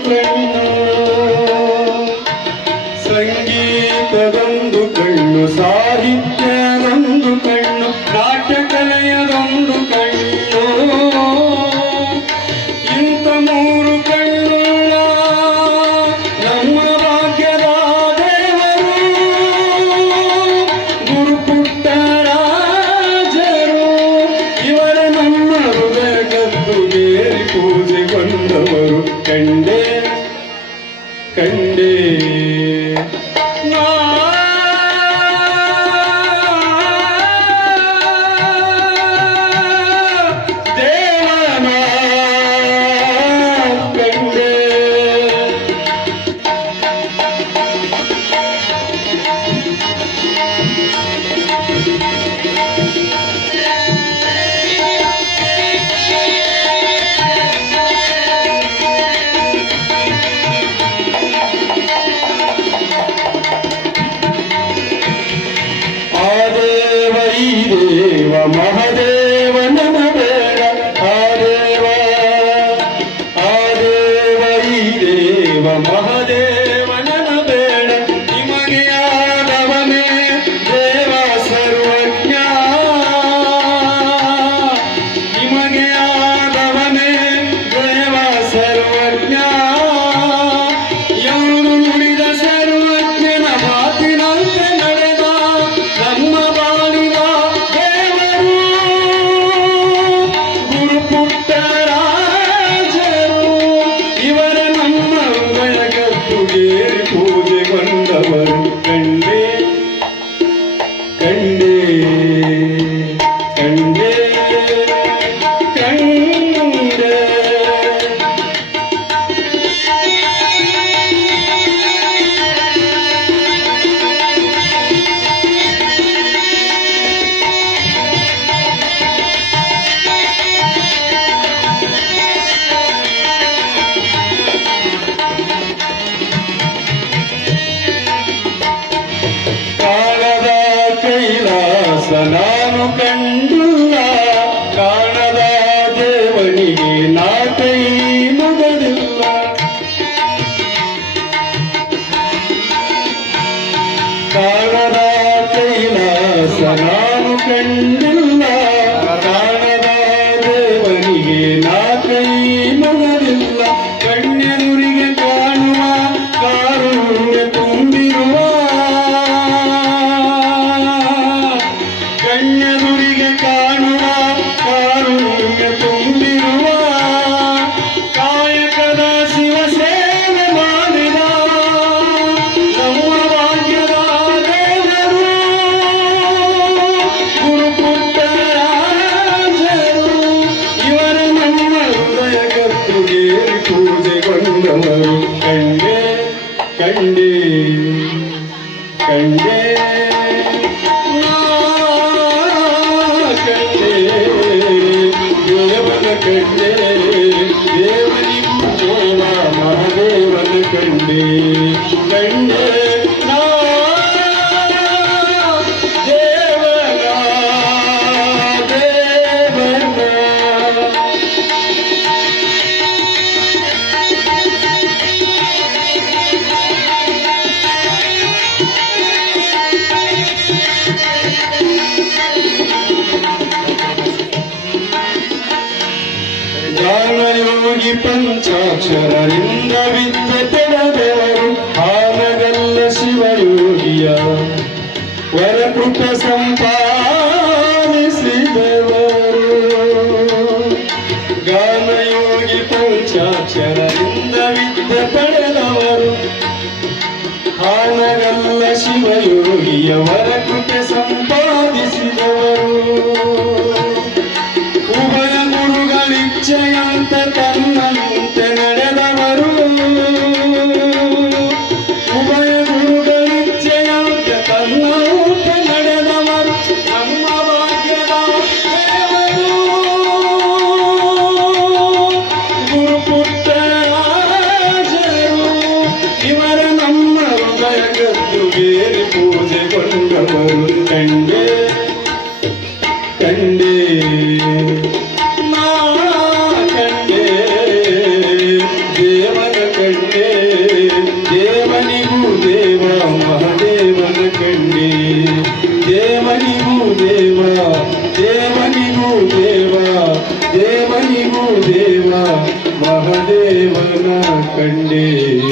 ಕಣ್ಣು ಸಂಗೀತದೊಂದು ಕಣ್ಣು, ಸಾಹಿತ್ಯದೊಂದು ಕಣ್ಣು, ನಾಟ್ಯಕಲೆಯದೊಂದು ಕಣ್ಣು. ಇಂಥ ಮೂರು ಕಣ್ಣು ನಮ್ಮ ಭಾಗ್ಯದ ದೇವರು. ಗುರುಪುಟ್ಟರಾಜರು ಇವರ ನಮ್ಮ ಹೃದಯ ಕದ್ದು ಪೂಜೆಗೊಂಡವರು ಕಂಡ கண்டே Thank you. கண்ணே ಕವಿ ಪಂಚಾಕ್ಷರರಿಂದ ವಿದ್ಯೆ ತೆರೆದವರು ಆನಗಲ್ಲ ಶಿವಯೋಗಿಯ ವರಕೃಪ ಸಂಪಾದಿಸಿದವರು. ಗಾನಯೋಗಿ ಪಂಚಾಕ್ಷರದಿಂದ ವಿದ್ಯೆ ಪಡೆದವರು. ಆನಗಲ್ಲ ಶಿವಯೋಗಿಯ ವರಕೃಪ ಗದ್ದುಗೇರಿ ಪೂಜೆ ಕೊಂಡವರು ಕಂಡೆ ಕಂಡೇ ಕಂಡೇ